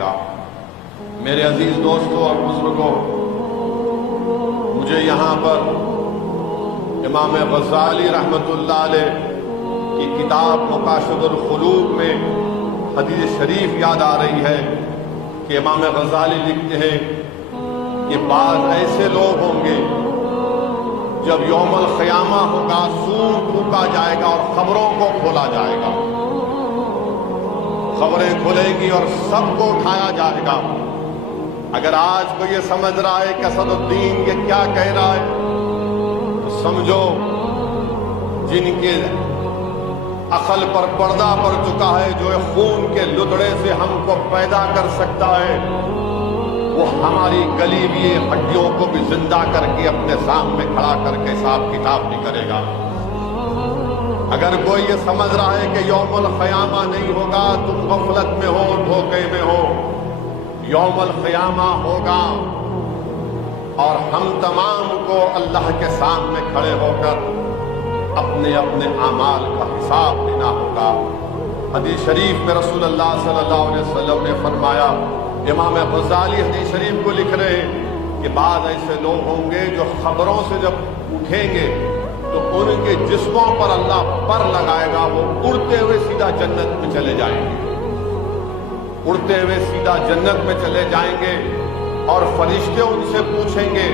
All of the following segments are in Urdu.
گا۔ میرے عزیز دوستوں اور بزرگوں، مجھے یہاں پر امام غزالی رحمۃ اللہ علیہ کی کتاب مقاصد القلوب میں حدیث شریف یاد آ رہی ہے کہ امام غزالی لکھتے ہیں کہ بعض ایسے لوگ ہوں گے جب یوم القیامہ ہوگا، سور پھونکا جائے گا اور خبروں کو کھولا جائے گا، خبریں کھلیں گی اور سب کو اٹھایا جائے گا۔ اگر آج کو یہ سمجھ رہا ہے کہ اسد الدین یہ کیا کہہ رہا ہے، تو سمجھو جن کے عقل پر پردہ پڑ چکا ہے، جو خون کے لدڑے سے ہم کو پیدا کر سکتا ہے، وہ ہماری گلی ہوئی ہڈیوں کو بھی زندہ کر کے اپنے سامنے کھڑا کر کے حساب کتاب نہیں کرے گا۔ اگر کوئی یہ سمجھ رہا ہے کہ یوم القیامہ نہیں ہوگا، تم غفلت میں ہو، دھوکے میں ہو۔ یوم القیامہ ہوگا اور ہم تمام کو اللہ کے سامنے کھڑے ہو کر اپنے اپنے اعمال کا حساب دینا ہوگا۔ حدیث شریف میں رسول اللہ صلی اللہ علیہ وسلم نے فرمایا، امام غزالی حدیث شریف کو لکھ رہے ہیں کہ بعض ایسے لوگ ہوں گے جو خبروں سے جب اٹھیں گے تو ان کے جسموں پر اللہ پر لگائے گا، وہ اڑتے ہوئے سیدھا جنت میں چلے جائیں گے، اڑتے ہوئے سیدھا جنت میں چلے جائیں گے، اور فرشتے ان سے پوچھیں گے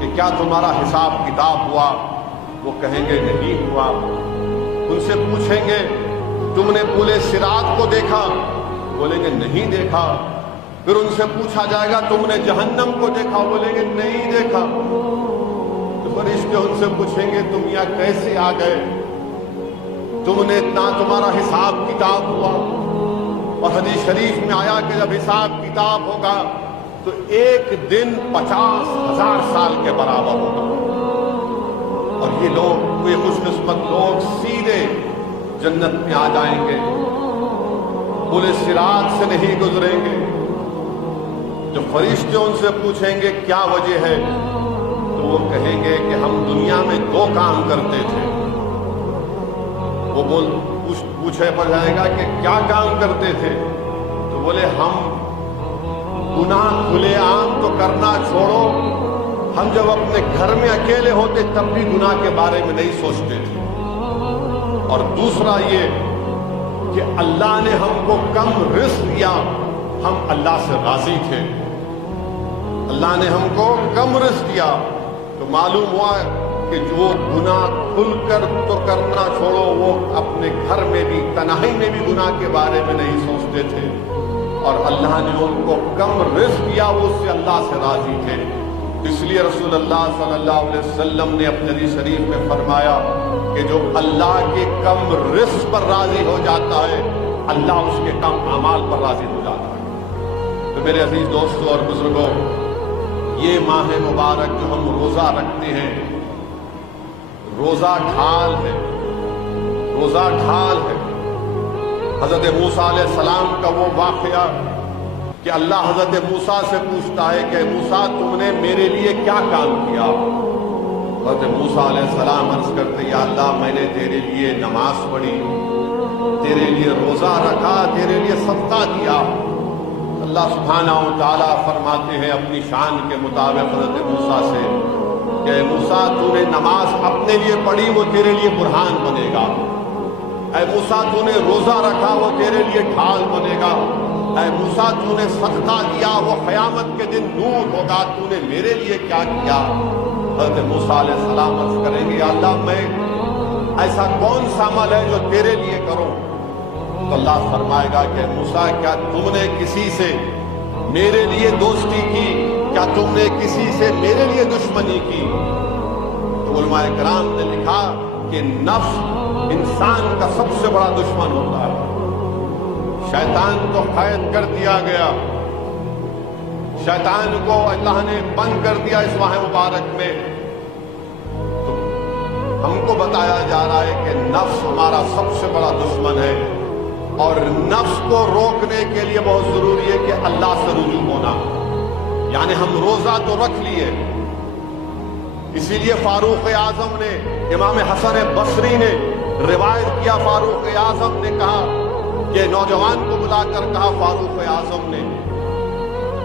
کہ کیا تمہارا حساب کتاب ہوا؟ وہ کہیں گے نہیں ہوا۔ ان سے پوچھیں گے تم نے پورے صراط کو دیکھا؟ بولیں گے نہیں دیکھا۔ پھر ان سے پوچھا جائے گا تم نے جہنم کو دیکھا؟ بولیں گے نہیں دیکھا۔ تو فرشتے ان سے پوچھیں گے تم یہاں کیسے آ گئے؟ تم نے اتنا تمہارا حساب کتاب ہوا؟ اور حدیث شریف میں آیا کہ جب حساب کتاب ہوگا تو ایک دن 50,000 سال کے برابر ہوگا، اور یہ لوگ، یہ خوش قسمت لوگ سیدھے جنت میں آ جائیں گے، پورے صراط سے نہیں گزریں گے۔ جو فرشتے ان سے پوچھیں گے کیا وجہ ہے، تو وہ کہیں گے کہ ہم دنیا میں 2 کام کرتے تھے۔ وہ پوچھے پر جائے گا کہ کیا کام کرتے تھے، تو بولے ہم گناہ کھلے عام تو کرنا چھوڑو، ہم جب اپنے گھر میں اکیلے ہوتے تب بھی گناہ کے بارے میں نہیں سوچتے تھے۔ اور دوسرا یہ کہ اللہ نے ہم کو کم رزق دیا، ہم اللہ سے راضی تھے۔ اللہ نے ہم کو کم رزق دیا تو معلوم ہوا کہ جو گناہ کھل کر تو کرنا چھوڑو، وہ اپنے گھر میں بھی تنہائی میں بھی گناہ کے بارے میں نہیں سوچتے تھے، اور اللہ نے ان کو کم رزق دیا، وہ اس سے اللہ سے راضی تھے۔ اس لیے رسول اللہ صلی اللہ علیہ وسلم نے اپنے حدیث شریف میں فرمایا کہ جو اللہ کے کم رزق پر راضی ہو جاتا ہے، اللہ اس کے کم اعمال پر راضی ہو جاتا ہے۔ تو میرے عزیز دوستوں اور بزرگوں، یہ ماہ مبارک جو ہم روزہ رکھتے ہیں، روزہ ڈھال ہے، روزہ ڈھال ہے۔ حضرت موسیٰ علیہ السلام کا وہ واقعہ کہ اللہ حضرت موسیٰ سے پوچھتا ہے کہ موسیٰ تم نے میرے لیے کیا کام کیا؟ حضرت موسیٰ علیہ السلام عرض کرتے یا اللہ میں نے تیرے لیے نماز پڑھی، تیرے لیے روزہ رکھا، تیرے لیے صدقہ دیا۔ اللہ سبحانہ و تعالیٰ فرماتے ہیں اپنی شان کے مطابق حضرت موسیٰ سے کہ موسیٰ تو نے نماز اپنے لیے پڑھی، وہ تیرے لیے برہان بنے گا۔ اے موسیٰ تو نے روزہ رکھا، وہ تیرے لیے ڈھال بنے گا۔ اے موسیٰ تو نے صدقہ دیا، وہ قیامت کے دن نور ہوگا۔ تو نے میرے لیے کیا کیا؟ حضرت موسیٰ علیہ السلام عرض کریں گے یا اللہ میں ایسا کون سا عمل ہے جو تیرے لیے کروں؟ تو اللہ فرمائے گا کہ موسیٰ کیا تم نے کسی سے میرے لیے دوستی کی؟ کیا تم نے کسی سے میرے لیے دشمنی کی؟ تو علماء کرام نے لکھا کہ نفس انسان کا سب سے بڑا دشمن ہوتا ہے۔ شیطان تو قید کر دیا گیا، شیطان کو اللہ نے بند کر دیا اس ماہ مبارک میں، تو ہم کو بتایا جا رہا ہے کہ نفس ہمارا سب سے بڑا دشمن ہے، اور نفس کو روکنے کے لیے بہت ضروری ہے کہ اللہ سے رجوع ہونا۔ یعنی ہم روزہ تو رکھ لیے، اسی لیے فاروق اعظم نے، امام حسن بصری نے روایت کیا، فاروق اعظم نے کہا کہ نوجوان کو بلا کر کہا فاروق اعظم نے